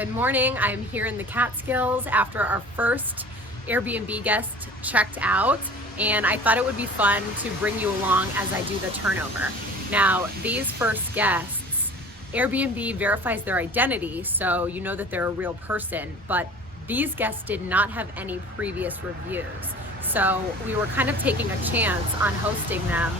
Good morning. I'm here in the Catskills after our first Airbnb guest checked out, and I thought it would be fun to bring you along as I do the turnover. Now, these first guests, Airbnb verifies their identity, so you know that they're a real person, but these guests did not have any previous reviews. So we were kind of taking a chance on hosting them,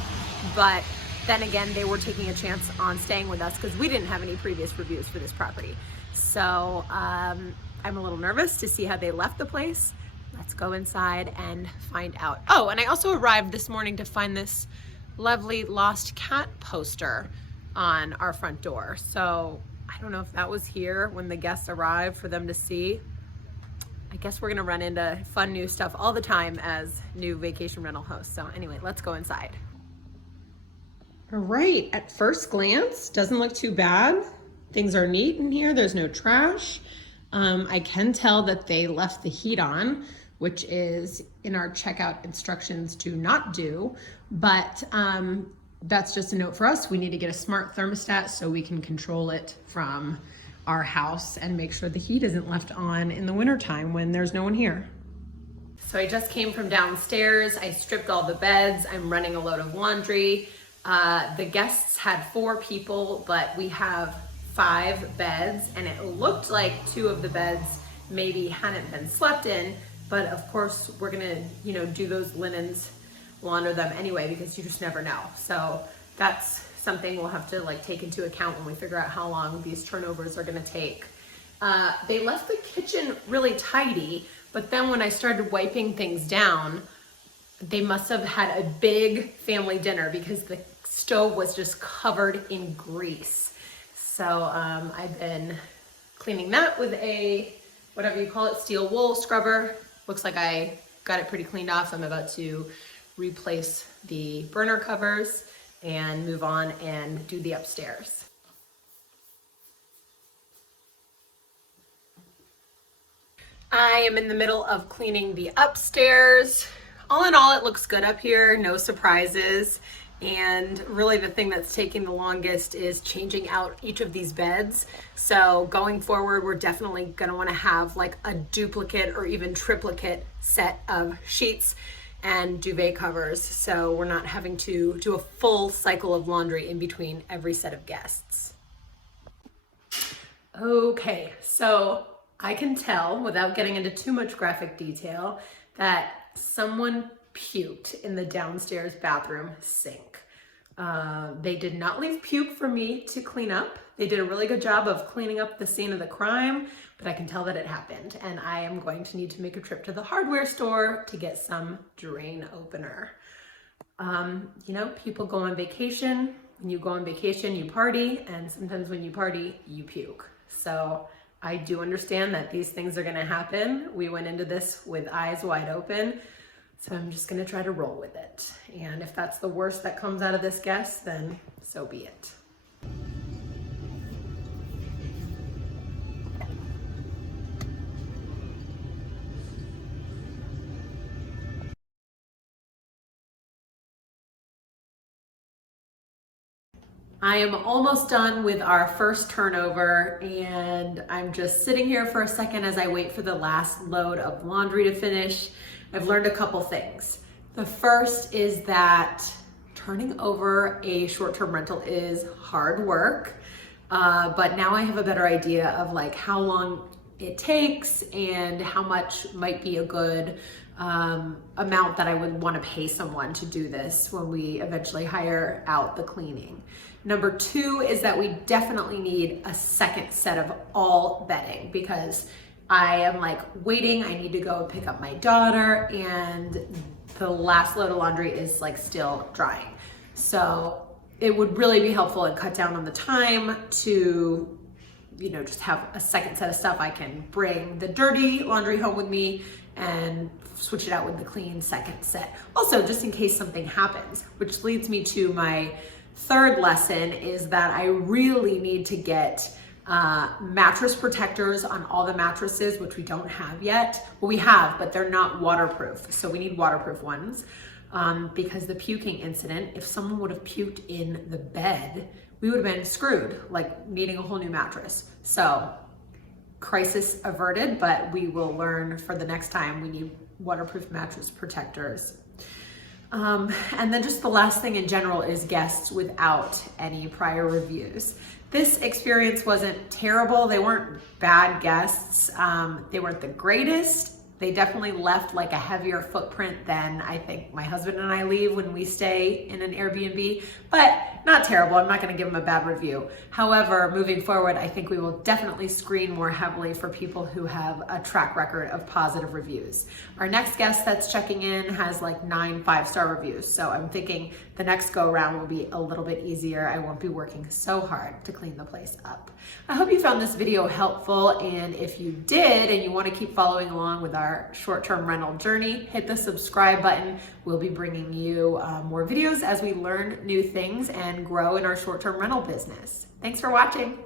but then again, they were taking a chance on staying with us because we didn't have any previous reviews for this property. So I'm a little nervous to see how they left the place. Let's go inside and find out. Oh, and I also arrived this morning to find this lovely lost cat poster on our front door. So I don't know if that was here when the guests arrived for them to see. I guess we're gonna run into fun new stuff all the time as new vacation rental hosts. So anyway, let's go inside. All right, at first glance, doesn't look too bad. Things are neat in here, there's no trash. I can tell that they left the heat on, which is in our checkout instructions to not do, but that's just a note for us. We need to get a smart thermostat so we can control it from our house and make sure the heat isn't left on in the wintertime when there's no one here. So I just came from downstairs, I stripped all the beds, I'm running a load of laundry. The guests had 4 people, but we have 5 beds, and it looked like 2 of the beds maybe hadn't been slept in, but of course we're gonna, do those linens, launder them anyway, because you just never know. So that's something we'll have to take into account when we figure out how long these turnovers are gonna take. They left the kitchen really tidy, but then when I started wiping things down, they must have had a big family dinner because the stove was just covered in grease. So I've been cleaning that with a, whatever you call it, steel wool scrubber. Looks like I got it pretty cleaned off. I'm about to replace the burner covers and move on and do the upstairs. I am in the middle of cleaning the upstairs. All in all, it looks good up here, no surprises. And really the thing that's taking the longest is changing out each of these beds. So going forward, we're definitely gonna wanna have a duplicate or even triplicate set of sheets and duvet covers. So we're not having to do a full cycle of laundry in between every set of guests. Okay, so I can tell without getting into too much graphic detail that someone puked in the downstairs bathroom sink. They did not leave puke for me to clean up. They did a really good job of cleaning up the scene of the crime, but I can tell that it happened, and I am going to need to make a trip to the hardware store to get some drain opener. People go on vacation. When you go on vacation, you party, and sometimes when you party, you puke. So I do understand that these things are gonna happen. We went into this with eyes wide open, so I'm just gonna try to roll with it. And if that's the worst that comes out of this guest, then so be it. I am almost done with our first turnover, and I'm just sitting here for a second as I wait for the last load of laundry to finish. I've learned a couple things. The first is that turning over a short-term rental is hard work, but now I have a better idea of how long it takes and how much might be a good amount that I would want to pay someone to do this when we eventually hire out the cleaning. Number 2 is that we definitely need a second set of all bedding because I am waiting. I need to go pick up my daughter, and the last load of laundry is still drying. So it would really be helpful and cut down on the time to just have a second set of stuff. I can bring the dirty laundry home with me and switch it out with the clean second set. Also, just in case something happens, which leads me to my third lesson, is that I really need to get mattress protectors on all the mattresses, which we don't have yet. Well, we have, but they're not waterproof. So we need waterproof ones because the puking incident, if someone would have puked in the bed, we would have been screwed, needing a whole new mattress. So crisis averted, but we will learn for the next time. We need waterproof mattress protectors. And then just the last thing in general is guests without any prior reviews. This experience wasn't terrible. They weren't bad guests. They weren't the greatest. They definitely left like a heavier footprint than I think my husband and I leave when we stay in an Airbnb, but not terrible. I'm not going to give them a bad review. However, moving forward, I think we will definitely screen more heavily for people who have a track record of positive reviews. Our next guest that's checking in has like 9 5-star reviews. So I'm thinking the next go around will be a little bit easier. I won't be working so hard to clean the place up. I hope you found this video helpful. And if you did, and you want to keep following along with our short-term rental journey, hit the subscribe button. We'll be bringing you more videos as we learn new things and grow in our short-term rental business. Thanks for watching.